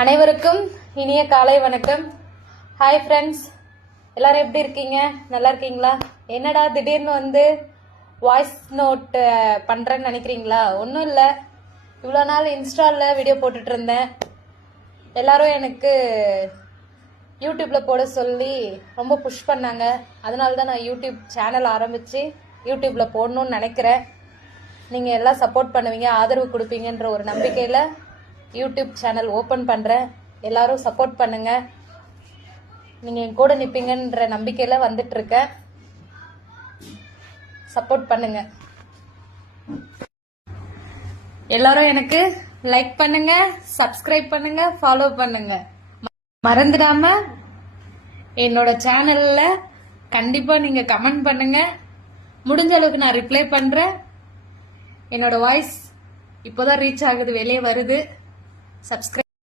அனைவருக்கும் இனிய காலை வணக்கம். ஹாய் ஃப்ரெண்ட்ஸ், எல்லாரும் எப்படி இருக்கீங்க? நல்லா இருக்கீங்களா? என்னடா திடீர்னு வந்து வாய்ஸ் நோட் பண்ணுறேன்னு நினைக்கிறீங்களா? ஒன்றும் இல்லை, இவ்வளோ நாள் இன்ஸ்டாவில் வீடியோ போட்டுட்டு இருந்தேன். எல்லாரும் எனக்கு யூடியூப்பில் போட சொல்லி ரொம்ப புஷ் பண்ணாங்க. அதனால தான் நான் யூடியூப் சேனல் ஆரம்பித்து யூடியூப்பில் போடணும்னு நினைக்கிறேன். நீங்கள் எல்லாம் சப்போர்ட் பண்ணுவீங்க, ஆதரவு கொடுப்பீங்கன்ற ஒரு நம்பிக்கையில் யூடியூப் சேனல் ஓப்பன் பண்ணுறேன். எல்லாரும் சப்போர்ட் பண்ணுங்க. நீங்கள் என் கூட நிற்பீங்கன்ற நம்பிக்கையில் வந்துட்டுருக்கேன். சப்போர்ட் பண்ணுங்க. எல்லாரும் எனக்கு லைக் பண்ணுங்க, சப்ஸ்கிரைப் பண்ணுங்க, ஃபாலோ பண்ணுங்க. மறந்துடாம என்னோட சேனல்ல கண்டிப்பா நீங்க கமெண்ட் பண்ணுங்க. முடிஞ்ச அளவுக்கு நான் ரிப்ளை பண்றேன். என்னோட வாய்ஸ் இப்போதான் ரீச் ஆகுது, வெளியே வருது. சப்ஸ்கிரைப்